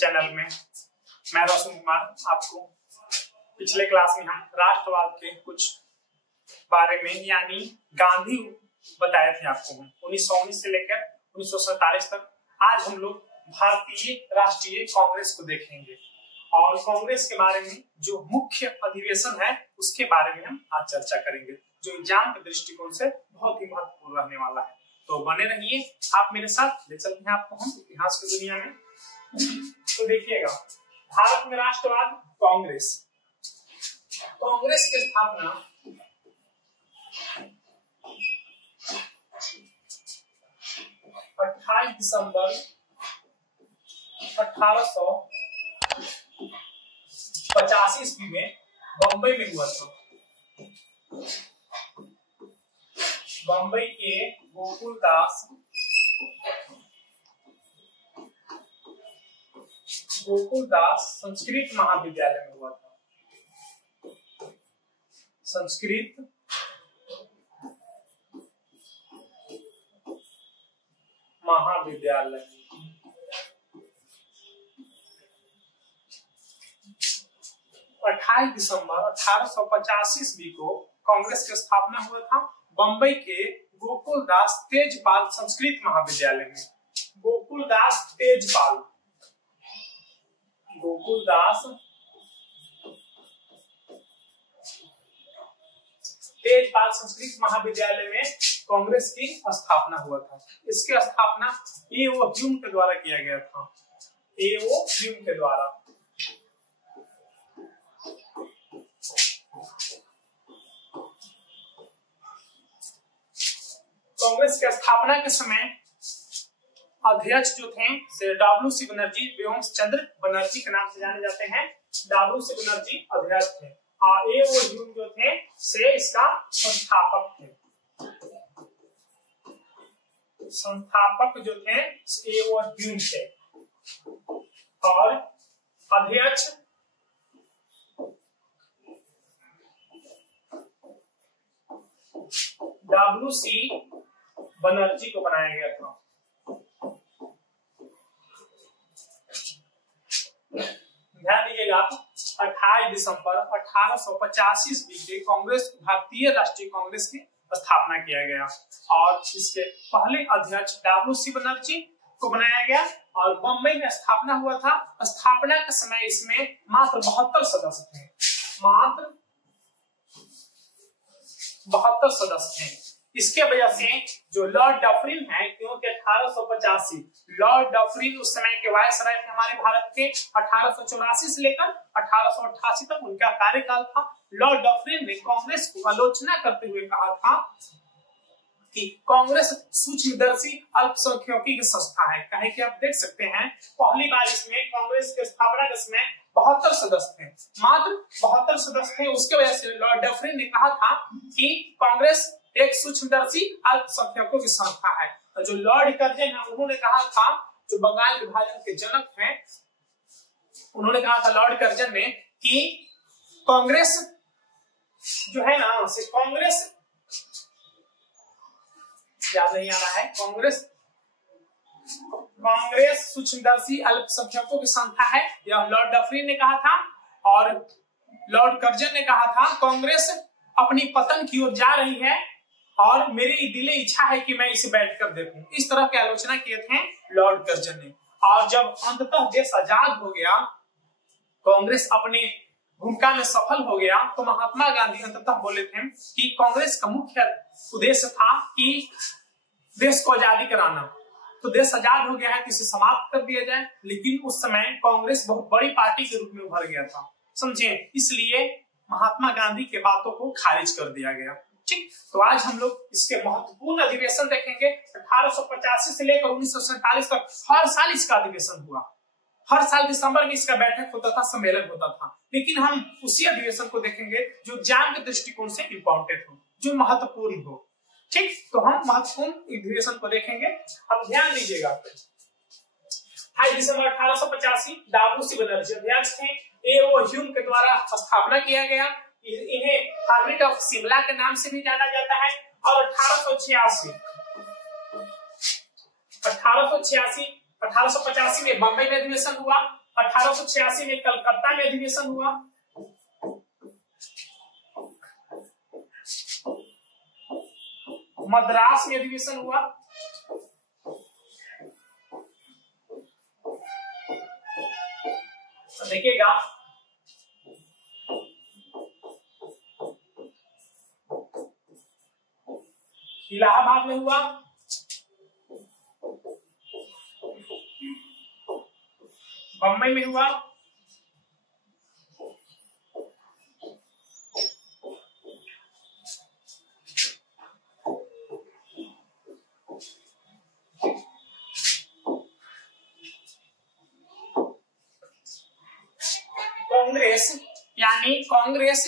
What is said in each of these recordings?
Channel में। मैं रोशन कुमार। आपको पिछले क्लास में हम राष्ट्रवाद के कुछ बारे में यानी गांधी बताए थे आपको। 1919 से लेकर 1947 तक। आज हम लोग भारतीय राष्ट्रीय कांग्रेस को देखेंगे और कांग्रेस के बारे में जो मुख्य अधिवेशन है उसके बारे में हम आज चर्चा करेंगे, जो एग्जाम के दृष्टिकोण से बहुत ही महत्वपूर्ण रहने वाला है। तो बने रहिए आप मेरे साथ। ले चलते हैं आपको हम इतिहास की दुनिया में। तो देखिएगा, भारत में राष्ट्रवाद कांग्रेस की स्थापना 28 दिसंबर 1885 ईस्वी में बम्बई में हुआ था। बम्बई के गोकुलदास संस्कृत महाविद्यालय में हुआ था। संस्कृत महाविद्यालय 28 दिसंबर 1885 ईस्वी को कांग्रेस की स्थापना हुआ था बम्बई के गोकुलदास तेजपाल संस्कृत महाविद्यालय में। गोकुलदास तेजपाल संस्कृत महाविद्यालय में कांग्रेस की स्थापना हुआ था। इसकी स्थापना ए.ओ. ह्यूम के द्वारा किया गया था। ए.ओ. ह्यूम के द्वारा। कांग्रेस की स्थापना के समय अध्यक्ष जो थे से डब्ल्यू.सी. बनर्जी एवं चंद्र बनर्जी के नाम से जाने जाते हैं। डब्ल्यू.सी. बनर्जी अध्यक्ष थे और ए.ओ. ह्यूम जो थे से इसका संस्थापक थे। संस्थापक जो थे ए.ओ. ह्यूम थे और अध्यक्ष डब्ल्यू.सी. बनर्जी को बनाया गया था। ध्यान दीजिएगा, 28 दिसंबर 1885 ईस्वी के कांग्रेस भारतीय राष्ट्रीय कांग्रेस की स्थापना किया गया और इसके पहले अध्यक्ष डब्ल्यू.सी. बनर्जी को बनाया गया और बम्बई में स्थापना हुआ था। स्थापना के समय इसमें मात्र 72 सदस्य थे। मात्र 72 सदस्य थे। इसके वजह से जो लॉर्ड डफरिन है, क्योंकि 1885 लॉर्ड डफरिन उस समय के वायसराय थे हमारे भारत के। 1884 से लेकर 1888 तक उनका कार्यकाल था। लॉर्ड डफरिन ने कांग्रेस को आलोचना करते हुए कहा था कि कांग्रेस सूक्ष्मदर्शी अल्पसंख्यकों की संस्था है। कहे कि आप देख सकते हैं पहली बार इसमें कांग्रेस के स्थापना के समय 72 सदस्य थे, मात्र 72 सदस्य थे। उसके वजह से लॉर्ड डफरिन ने कहा था कि कांग्रेस एक सूक्ष्मदर्शी अल्पसंख्यकों की संस्था है। और जो लॉर्ड कर्जन है उन्होंने कहा था, जो बंगाल विभाजन के जनक हैं, उन्होंने कहा था लॉर्ड कर्जन ने कि कांग्रेस जो है ना, से कांग्रेस याद नहीं आ रहा है, कांग्रेस सूक्ष्मदर्शी अल्पसंख्यकों की संस्था है, यह लॉर्ड डफरिन ने कहा था। और लॉर्ड कर्जन ने कहा था कांग्रेस अपनी पतन की ओर जा रही है और मेरी दिली इच्छा है कि मैं इसे बैठकर देखूं। इस तरह की आलोचना किए थे लॉर्ड कर्जन ने। और जब अंततः देश आजाद हो गया, कांग्रेस अपने भूमिका में सफल हो गया, तो महात्मा गांधी अंततः बोले थे कि कांग्रेस का मुख्य उद्देश्य था कि देश को आजादी कराना। तो देश आजाद हो गया है कि इसे समाप्त कर दिया जाए। लेकिन उस समय कांग्रेस बहुत बड़ी पार्टी के रूप में उभर गया था, समझे, इसलिए महात्मा गांधी के बातों को खारिज कर दिया गया। ठीक, तो आज हम लोग इसके महत्वपूर्ण अधिवेशन देखेंगे। 1885 से लेकर 1947 तक हर साल इसका अधिवेशन हुआ। हर साल दिसंबर में इसका बैठक होता था, सम्मेलन होता था। लेकिन हम उसी अधिवेशन को देखेंगे जो एग्जाम के दृष्टिकोण से इंपॉर्टेंट हो, जो महत्वपूर्ण हो। ठीक, तो हम महत्वपूर्ण अधिवेशन को देखेंगे। अब ध्यान दीजिएगा, 28 दिसंबर 1885 डब्ल्यू.सी. बनर्जी अध्यक्ष थे। ए.ओ. ह्यूम के द्वारा स्थापना किया गया। इन्हें हार्मिट ऑफ शिमला के नाम से भी जाना जाता है। और 1885 में बम्बई में अधिवेशन हुआ 1886 में कलकत्ता में अधिवेशन हुआ। मद्रास में अधिवेशन हुआ। देखिएगा इलाहाबाद में हुआ, बम्बई में हुआ, कांग्रेस यानी कांग्रेस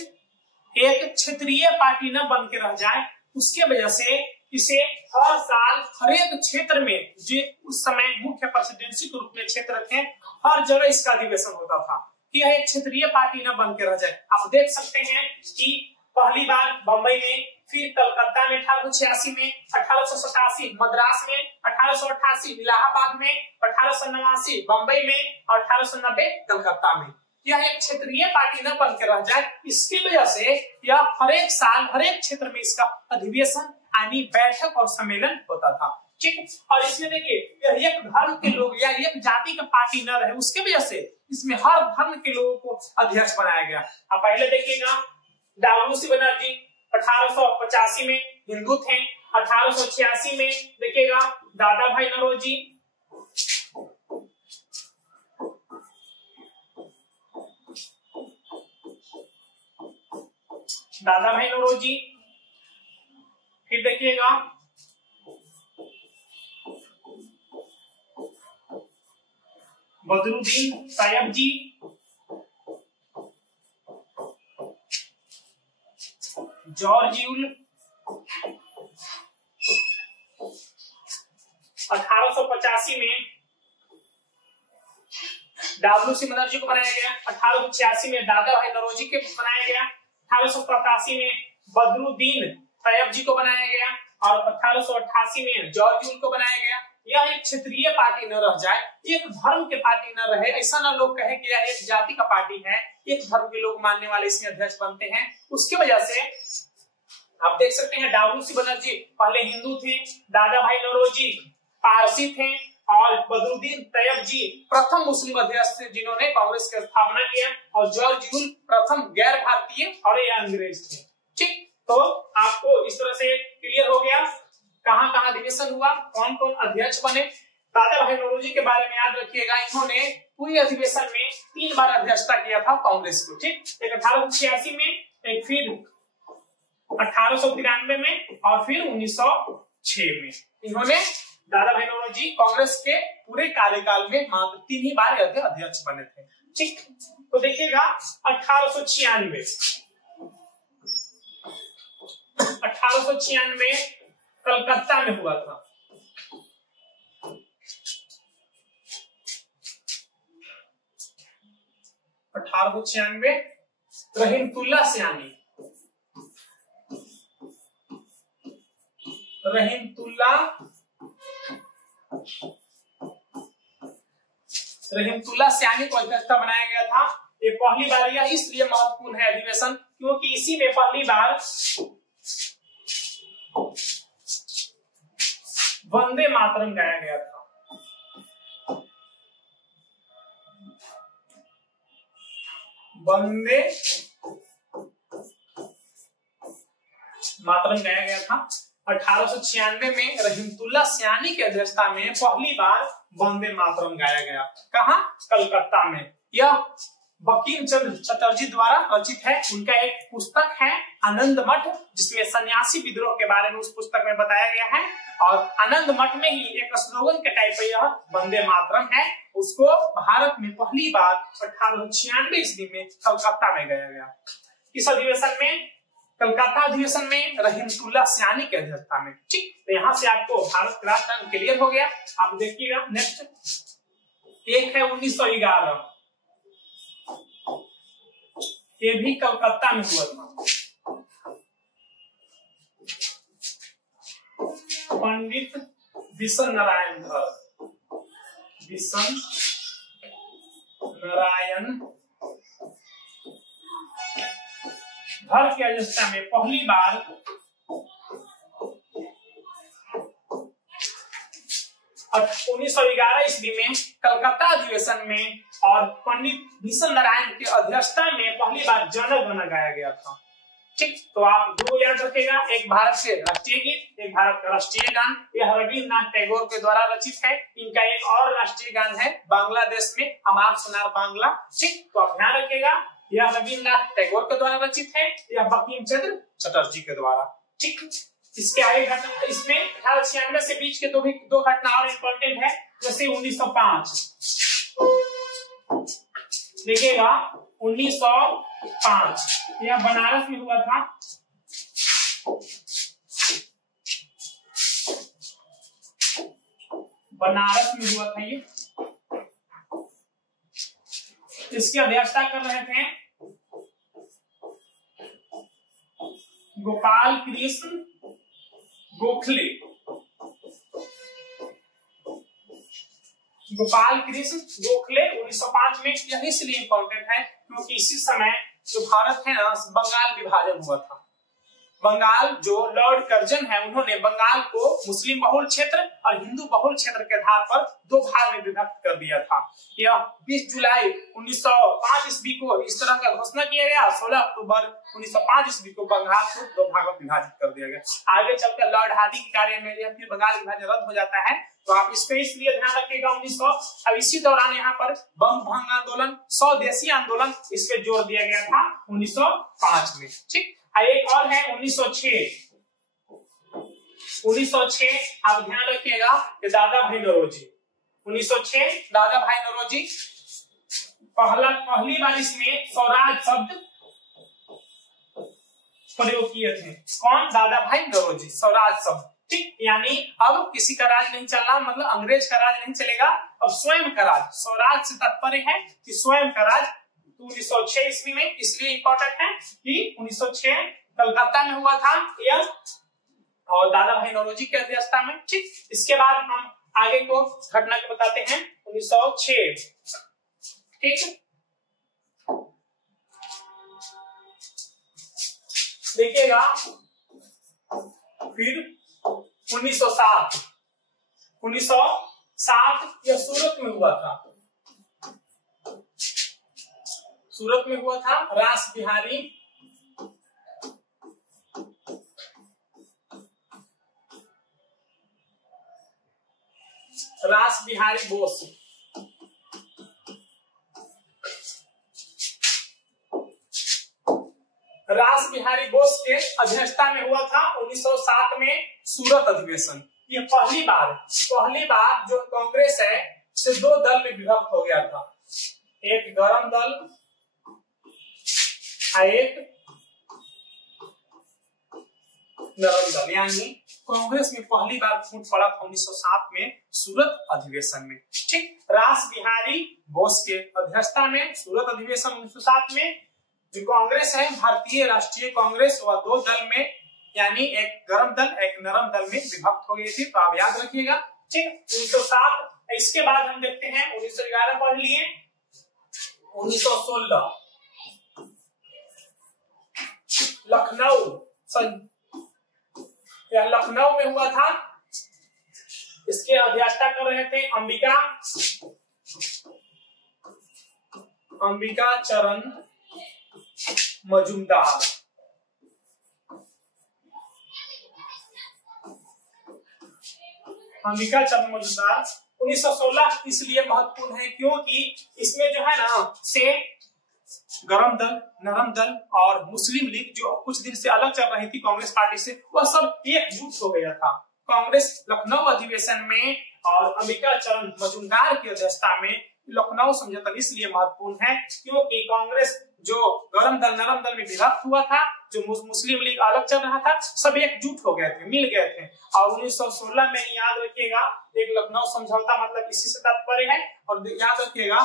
एक क्षेत्रीय पार्टी न बन के रह जाए, उसके वजह से इसे हर साल हर एक क्षेत्र में जो उस समय मुख्य प्रेसिडेंसी के रूप में क्षेत्र थे, हर जगह इसका अधिवेशन होता था कि यह एक क्षेत्रीय पार्टी न बन के रह जाए। आप देख सकते हैं कि पहली बार बंबई में, फिर कलकत्ता में 1886 में, 1887 मद्रास में, 1888 इलाहाबाद में, 1889 बंबई में और 1890 कलकत्ता में। यह एक क्षेत्रीय पार्टी न बन के रह जाए, इसकी वजह से यह हर एक साल हर एक क्षेत्र में इसका अधिवेशन यानी बैठक और सम्मेलन होता था। ठीक, और इसमें देखिए यह एक धर्म के लोग या एक जाति का पार्टी न रहे, उसके वजह से इसमें हर धर्म के लोगों को अध्यक्ष बनाया गया। अब पहले देखिएगा डब्ल्यू.सी. बनर्जी 1885 में हिंदू थे। 1886 में देखिएगा दादा भाई नौरोजी, दादा भाई नौरोजी, फिर देखिएगा बदरुद्दीन तैयब जी, जॉर्जियल 1885 में डब्ल्यू.सी. बनर्जी को बनाया गया। 1886 में दादा भाई नौरोजी के बनाया गया। 1887 में बदरुद्दीन तैयब जी को बनाया गया और 1888 में जॉर्जियल को बनाया गया। यह एक क्षेत्रीय पार्टी न रह जाए, एक धर्म के पार्टी न रहे, ऐसा ना लोग कहे कि यह एक जाति का पार्टी है, एक धर्म के लोग मानने वाले इसमें अध्यक्ष बनते हैं। उसकी वजह से आप देख सकते हैं डब्ल्यू.सी. बनर्जी पहले हिंदू थे, दादा भाई नौरोजी पारसी थे और बदरुद्दीन तैयब जी प्रथम मुस्लिम अध्यक्ष थे जिन्होंने कांग्रेस की स्थापना किया, और जॉर्जियल प्रथम गैर भारतीय और ये अंग्रेज थे। ठीक, तो आपको इस तरह से क्लियर हो गया कहां कहां अधिवेशन हुआ, कौन कौन अध्यक्ष बने। दादा भाई नौरोजी के बारे में याद रखिएगा, इन्होंने पूरे अधिवेशन में 3 बार अध्यक्षता किया था कांग्रेस को। ठीक, एक 1886 में, एक फिर 1893 में और फिर 1906 में। इन्होंने दादा भाई नौरोजी कांग्रेस के पूरे कार्यकाल में मात्र 3 ही बार अध्यक्ष बने थे। ठीक, तो देखिएगा 1896 कलकत्ता में हुआ था। रहीमतुल्लाह सयानी, रहीमतुल्लाह सयानी को अध्यक्षता बनाया गया था। ये पहली बार यह इसलिए महत्वपूर्ण है अधिवेशन क्योंकि इसी में पहली बार वंदे मातरम गाया गया था। वंदे मातरम गाया गया था। 1896 में रहीमतुल्लाह सयानी की अध्यक्षता में पहली बार वंदे मातरम गाया गया। कहां? कलकत्ता में। यह बंकिम चंद्र चटर्जी द्वारा रचित है। उनका एक पुस्तक है आनंद मठ, जिसमें सन्यासी विद्रोह के बारे में उस पुस्तक में बताया गया है, और आनंद मठ में ही एक स्लोगन के टाइप पर यह वंदे मातरम है। उसको भारत में पहली बार 1896 ईस्वी में कलकत्ता में गाया गया। इस अधिवेशन में, कलकत्ता अधिवेशन में रहीमतुल्लाह सयानी की अध्यक्षता में। ठीक, तो यहाँ से आपको भारत का राष्ट्रगान क्लियर हो गया। आप देखिएगा नेक्स्ट एक है 1911, ये भी कलकत्ता में हुआ था। पंडित बिशन नारायण धर, बिशन नारायण धर की अध्यक्षता में पहली बार 1911 ईस्वी में कलकत्ता अधिवेशन में और पंडित भीषण नारायण की अध्यक्षता में पहली बार जनगण गाया गया था। ठीक, तो आप दो याद रखेगा, एक भारत के राष्ट्रीय गीत, एक भारत का राष्ट्रीय गान। यह रविन्द्रनाथ टैगोर के द्वारा रचित है। इनका एक और राष्ट्रीय गान है बांग्लादेश में हमार सोनार बांग्ला। ठीक, तो आप ध्यान रखेगा, यह रविन्द्रनाथ टैगोर के द्वारा रचित है, यह बंकिम चंद्र चटर्जी के द्वारा। ठीक, इसके आगे घटना, इसमें 1896 से बीच के दो घटना और इंपॉर्टेंट है। जैसे 1905 देखिएगा, 1905 यह बनारस में हुआ था। बनारस में हुआ था ये। इसकी अध्यक्षता कर रहे थे गोपाल कृष्ण गोखले। गोपाल कृष्ण गोखले 1905 में। यह इसलिए इंपॉर्टेंट है क्योंकि इसी समय जो भारत है ना, बंगाल विभाजन हुआ था। बंगाल जो लॉर्ड कर्जन है, उन्होंने बंगाल को मुस्लिम बहुल क्षेत्र और हिंदू बहुल क्षेत्र के आधार पर दो भाग में विभक्त कर दिया था। यह 20 जुलाई 1905 ईस्वी को इस तरह का घोषणा किया गया। 16 अक्टूबर 1905 ईस्वी को बंगाल को दो भागों में विभाजित कर दिया गया। आगे चलकर लॉर्ड हार्डिंग के कार्य में यह फिर बंगाल विभाजन रद्द हो जाता है। तो आप इस पे इसलिए ध्यान रखिएगा 1900। अब इसी दौरान यहाँ पर बंग भंग आंदोलन, स्वदेशी आंदोलन, इस पे जोर दिया गया था 1905 में। ठीक, एक और है 1906। 1906 आप ध्यान रखिएगा कि दादा भाई नौरोजी। 1906 दादा भाई नौरोजी पहली बार इसमें स्वराज शब्द प्रयोग किए थे। कौन? दादा भाई नौरोजी। स्वराज शब्द। ठीक, यानी अब किसी का राज नहीं चलना, मतलब अंग्रेज का राज नहीं चलेगा, अब स्वयं का राज। स्वराज से तात्पर्य है कि स्वयं का राज। 1906 ईस्वी में इसलिए इंपॉर्टेंट है कि 1906 कलकत्ता में हुआ था यह, और दादा भाई नौरोजी की अध्यक्षता में। ठीक, इसके बाद हम आगे को घटना को बताते हैं 1906। ठीक, देखिएगा फिर 1907 यह सूरत में हुआ था। सूरत में हुआ था। रास बिहारी बोस रास बिहारी बोस के अध्यक्षता में हुआ था 1907 में सूरत अधिवेशन। ये पहली बार जो कांग्रेस है से दो दल में विभक्त हो गया था। एक गरम दल एक नरम दल, यानी कांग्रेस में पहली बार फूट पड़ा था 1907 में सूरत अधिवेशन में। ठीक, रास बिहारी बोस के अध्यक्षता में सूरत अधिवेशन 1907 में जो कांग्रेस है, भारतीय राष्ट्रीय कांग्रेस, वह दो दल में, यानी एक गरम दल एक नरम दल में विभक्त हो गई थी। तो आप याद रखिएगा। ठीक, 1907। इसके बाद हम देखते हैं 1911 पढ़ लिए। 1916 लखनऊ में हुआ था। इसके अध्यक्षता कर रहे थे अंबिका चरण मजूमदार। अंबिका चरण मजूमदार 1916 इसलिए महत्वपूर्ण है क्योंकि इसमें जो है ना से गरम दल, नरम दल और मुस्लिम लीग जो कुछ दिन से अलग चल रही थी कांग्रेस पार्टी से, वह सब एकजुट हो गया था। कांग्रेस लखनऊ अधिवेशन में और अंबिका चरण मजूमदार की अध्यक्षता में लखनऊ समझौता इसलिए महत्वपूर्ण है क्योंकि कांग्रेस जो गरम दल नरम दल में विभक्त हुआ था, जो मुस्लिम लीग अलग चल रहा था, सब एकजुट हो गए थे, मिल गए थे। और 1916 में ही याद रखिएगा एक लखनऊ समझौता, मतलब इसी से तात्पर्य है। और याद रखिएगा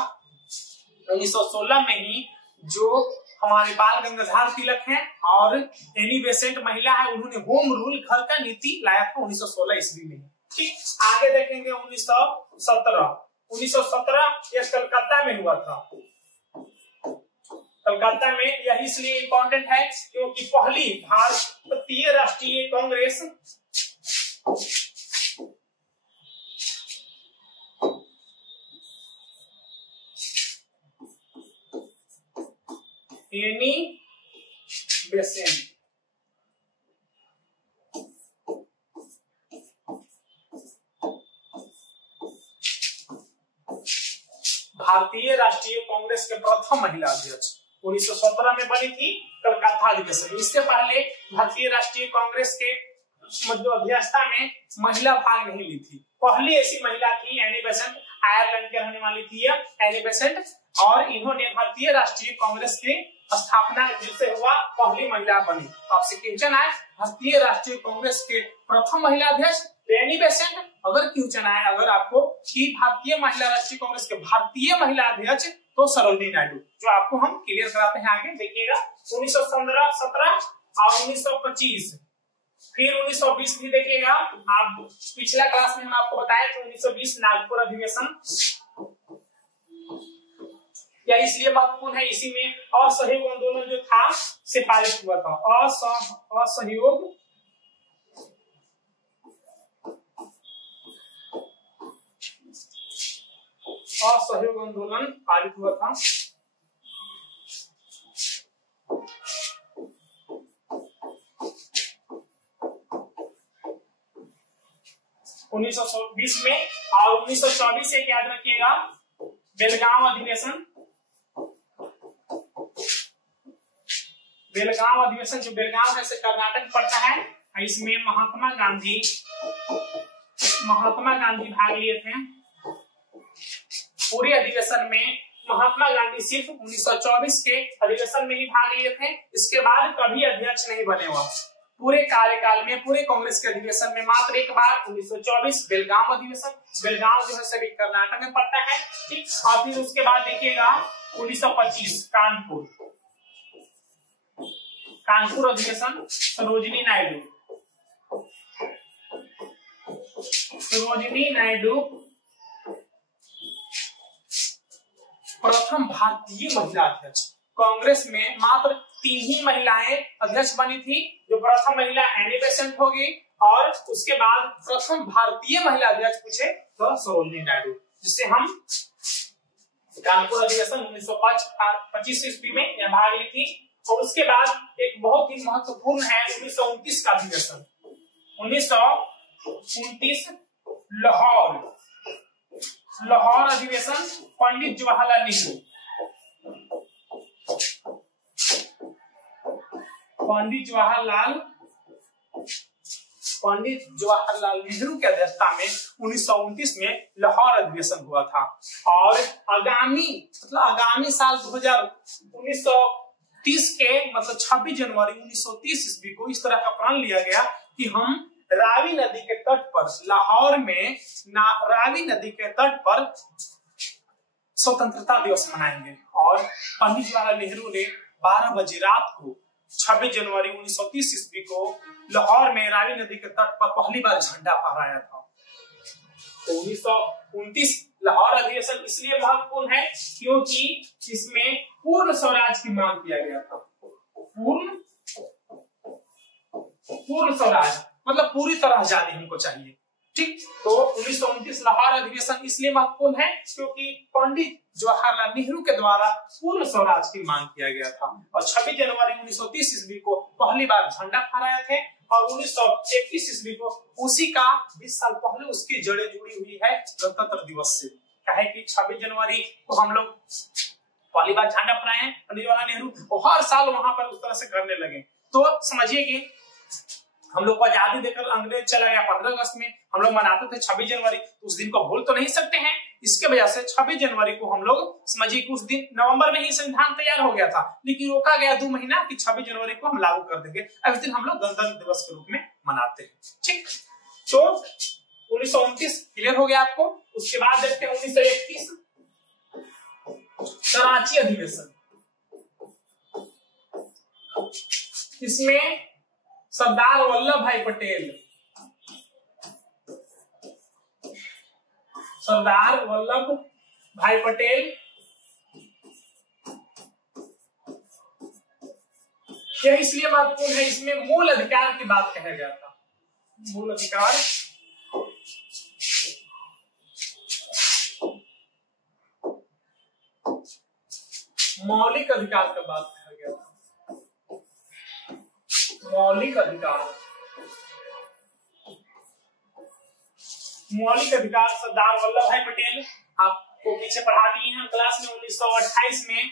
1916 में ही जो हमारे बाल गंगाधर तिलक हैं और एनी बेसेंट महिला है, उन्होंने होम रूल घर का नीति लाया था 1916 ईस्वी में। ठीक, आगे देखेंगे 1917 यह कलकत्ता में हुआ था। कलकत्ता में। यह इसलिए इंपॉर्टेंट है क्योंकि पहली भारतीय राष्ट्रीय कांग्रेस एनी बेसेंट भारतीय राष्ट्रीय कांग्रेस के प्रथम महिला अध्यक्ष 1917 में बनी थी कलकत्ता अधिवेशन। इससे पहले भारतीय राष्ट्रीय कांग्रेस के अध्यक्षता में महिला भाग नहीं ली थी। पहली ऐसी महिला थी एनी बेसेंट, आयरलैंड के रहने वाली थी एनी बेसेंट, और इन्होंने भारतीय राष्ट्रीय कांग्रेस की स्थापना जिससे हुआ पहली महिला बनी। आपसे क्वेश्चन आए भारतीय राष्ट्रीय कांग्रेस के प्रथम महिला अध्यक्ष एनी बेसेंट, अगर क्वेश्चन आए अगर आपको कि भारतीय महिला राष्ट्रीय कांग्रेस के भारतीय महिला अध्यक्ष तो सरोजिनी नायडू, जो आपको हम क्लियर कराते हैं आगे देखिएगा। 1917 और 1925 फिर 1920 भी देखिएगा। आप पिछला क्लास में हम आपको बताए थे 1920 नागपुर अधिवेशन, या इसलिए महत्वपूर्ण है, इसी में असहयोग आंदोलन जो था से पारित हुआ था। असहयोग आंदोलन पारित हुआ था। उन्नीस 1920 में, और 1924 से याद रखिएगा बेलगांव अधिवेशन। बेलगांव अधिवेशन जो बेलगांव है से कर्नाटक पड़ता है, इसमें महात्मा गांधी भाग लिए थे। पूरे अधिवेशन में महात्मा गांधी सिर्फ 1924 के अधिवेशन में ही भाग लिए थे। इसके बाद कभी अध्यक्ष नहीं बने हुआ पूरे कार्यकाल में। पूरे कांग्रेस के अधिवेशन में मात्र एक बार 1924 बेलगांव अधिवेशन, बेलगांव जो है सभी कर्नाटक में पड़ता है, ठीक। और फिर उसके बाद देखिएगा 1925 कानपुर अधिवेशन, सरोजिनी नायडू प्रथम भारतीय महिला अध्यक्ष। कांग्रेस में मात्र 3 ही महिलाएं अध्यक्ष बनी थी, जो प्रथम महिला एनी बेसेंट होगी, और उसके बाद प्रथम भारतीय महिला अध्यक्ष पूछे तो सरोजिनी नायडू, जिससे हम कानपुर अधिवेशन 1925 ईस्वी में यह भाग ली थी। और उसके बाद एक बहुत ही महत्वपूर्ण है 1929 का अधिवेशन, 1929 लाहौर अधिवेशन, पंडित जवाहरलाल नेहरू की अध्यक्षता में 1929 में लाहौर अधिवेशन हुआ था। और आगामी साल 1930 के 26 जनवरी 1930 ईस्वी को इस तरह का प्रण लिया गया कि हम रावी नदी के तट पर, लाहौर में रावी नदी के तट पर स्वतंत्रता दिवस मनाएंगे। और पंडित जवाहरलाल नेहरू ने 12 बजे रात को 26 जनवरी 1930 ईस्वी को लाहौर में रावी नदी के तट पर पहली बार झंडा फहराया था। तो 1929 लाहौर अधिवेशन इसलिए महत्वपूर्ण है क्योंकि इसमें पूर्ण स्वराज की मांग किया गया था। पूर्ण स्वराज मतलब पूरी तरह आजादी हमको चाहिए, ठीक। तो 1929 लाहौर अधिवेशन इसलिए महत्वपूर्ण है क्योंकि पंडित जवाहरलाल नेहरू के द्वारा पूर्ण स्वराज की मांग किया गया था। और 26 जनवरी 1930 ईस्वी को पहली बार झंडा फहराया थे, और 1931 ईस्वी को उसी का 20 साल पहले उसकी जड़ें जुड़ी हुई है गणतंत्र दिवस से। कहे कि 26 जनवरी को हम लोग पहली बार झंडा फहराए पंडित जवाहरलाल नेहरू, और हर साल वहां पर उस तरह से करने लगे। तो समझिए कि हम लोग को आजादी देकर अंग्रेज चला गया 15 अगस्त में, हम लोग मनाते थे 26 जनवरी, तो उस दिन को भूल तो नहीं सकते हैं। इसके वजह से 26 जनवरी को हम लोग समझिए कि उस दिन नवंबर में ही संविधान तैयार हो गया था, लेकिन रोका गया 2 महीना कि 26 जनवरी को हम लागू कर देंगे। अब इस दिन हम लोग गणतंत्र दिवस के रूप में मनाते हैं, ठीक। तो 1929 क्लियर हो गया आपको। उसके बाद देखते हैं 1931 कराची अधिवेशन। इसमें सरदार वल्लभ भाई पटेल यह इसलिए महत्वपूर्ण है, इसमें मूल अधिकार की बात कहा गया था। मूल अधिकार, मौलिक अधिकार की बात कहा गया था। मौलिक अधिकार, मौलिक अधिकार सरदार वल्लभ भाई पटेल, आपको पीछे पढ़ा दिए हैं क्लास में, 1928 में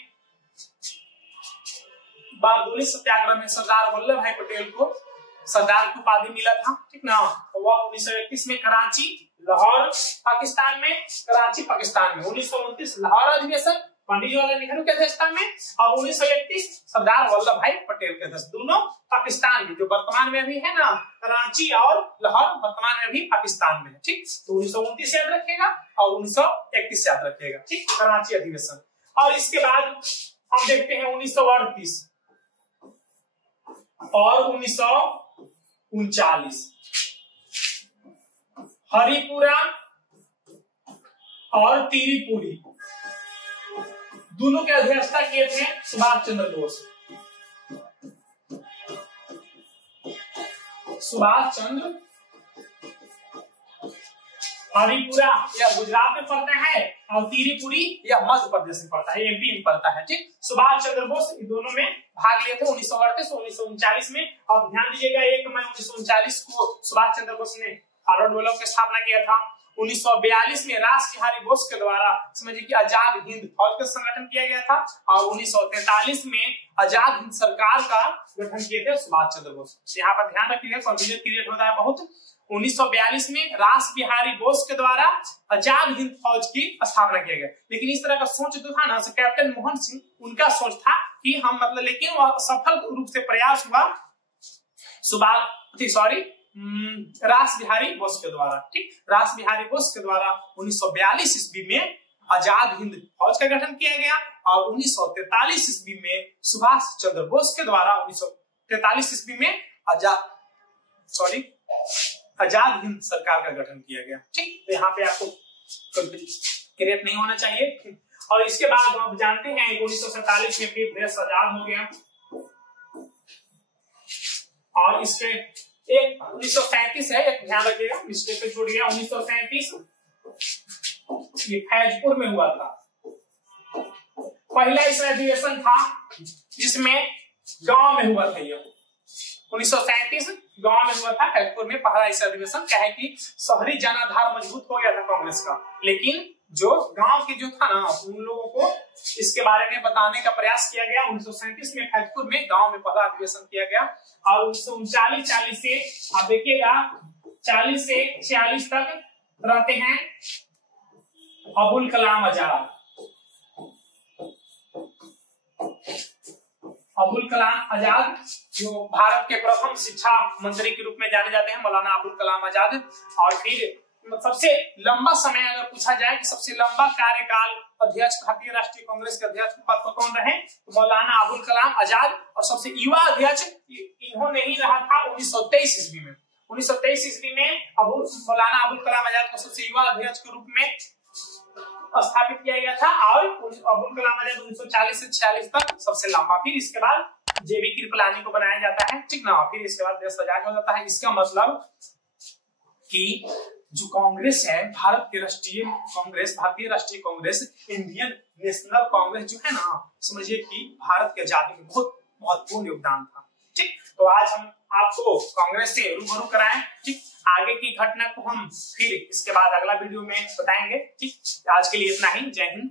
बारडोली सत्याग्रह में सरदार वल्लभ भाई पटेल को सरदार की उपाधि मिला था, ठीक ना। वह 1931 में कराची, लाहौर पाकिस्तान में, कराची पाकिस्तान में, 1929 लाहौर अधिवेशन पंडित जवाहरलाल नेहरू के अध्यक्षता में, और 1931 सरदार वल्लभ भाई पटेल के अध्यक्ष, दोनों पाकिस्तान में, जो वर्तमान में भी है ना, कराची और लाहौर वर्तमान में भी पाकिस्तान में है, ठीक। तो 1929 याद रखिएगा और 1931 याद रखिएगा, ठीक, कराची अधिवेशन। और इसके बाद हम देखते हैं 1938 और 1939 हरिपुरा और तिरिपुरी दोनों के अध्यक्षता किए थे सुभाष चंद्र बोस। सुभाष चंद्र, हरिपुरा यह गुजरात में पड़ता है और तिरिपुरी यह मध्य प्रदेश में पड़ता है, एमपी में पड़ता है, ठीक। सुभाष चंद्र बोस दोनों में भाग लिए थे 1938 और 1939 में। और ध्यान दीजिएगा 1 मई 1939 को सुभाष चंद्र बोस ने फॉरवर्ड ब्लॉक की स्थापना किया था। 1942 में रास बिहारी बोस के द्वारा समझिए कि आजाद हिंद फौज का संगठन किया गया था, और 1943 में आजाद हिंद सरकार का गठन किए थे सुभाष चंद्र बोस। यहाँ पर ध्यान रखिएगा, कंफ्यूजन क्रिएट होता है बहुत। 1942 में रास बिहारी बोस के द्वारा आजाद हिंद फौज की स्थापना किया गया, लेकिन इस तरह का सोच जो था ना, कैप्टन मोहन सिंह, उनका सोच था कि हम मतलब, लेकिन वह सफल रूप से प्रयास हुआ रास बिहारी बोस के द्वारा, ठीक। रास बिहारी बोस के द्वारा 1942 ईस्वी में आजाद हिंद फौज का गठन किया गया, और 1943 ईस्वी में सुभाष चंद्र बोस के द्वारा 1943 ईस्वी में आजाद हिंद सरकार का गठन किया गया, ठीक। तो यहाँ पे आपको क्रिएट नहीं होना चाहिए। और इसके बाद आप जानते हैं 1947 में फिर देश आजाद हो गया, और इसके एक 1937 है, एक ध्यान रखिएगा, मिस्टेक पे छूट गया। 1937 ये फैजपुर में हुआ था, पहला इसमें अधिवेशन था जिसमें गांव में हुआ था। ये 1937 गांव में हुआ था, फैजपुर में पहला इस अधिवेशन। क्या है कि शहरी जनाधार मजबूत हो गया था कांग्रेस का, लेकिन जो गांव के जो था ना, उन लोगों को इसके बारे में बताने का प्रयास किया गया। 1937 में फैजपुर में गांव में पहला अधिवेशन किया गया, और 1939 से आप देखिएगा 40 से 46 तक रहते हैं अबुल कलाम आजाद। अबुल कलाम आजाद जो भारत के प्रथम शिक्षा मंत्री के रूप में जाने जाते हैं, मौलाना अबुल कलाम आजाद। और फिर सबसे लंबा समय अगर पूछा जाए कि सबसे लंबा कार्यकाल अध्यक्ष भारतीय राष्ट्रीय कांग्रेस के अध्यक्ष पद पर कौन रहे, तो मौलाना अबुल कलाम आजाद। और सबसे युवा अध्यक्ष इन्होंने ही रहा था 1923 ईस्वी में। 1923 ईस्वी में मौलाना अबुल कलाम आजाद को सबसे युवा अध्यक्ष के रूप में स्थापित किया गया था, और अबुल कलाम आजाद 1940 से 46 तक सबसे लंबा। फिर इसके बाद जेबी कृपलानी को बनाया जाता है, ठीक ना। फिर इसके बाद देश आजाद हो जाता है। इसका मतलब कि जो कांग्रेस है, भारत की राष्ट्रीय कांग्रेस, भारतीय राष्ट्रीय कांग्रेस, इंडियन नेशनल कांग्रेस जो है ना, समझिए कि भारत के आजादी में बहुत महत्वपूर्ण योगदान था, ठीक। तो आज हम आपको कांग्रेस से रूबरू कराएं, ठीक। आगे की घटना को हम फिर इसके बाद अगला वीडियो में बताएंगे, ठीक। आज के लिए इतना ही। जय हिंद।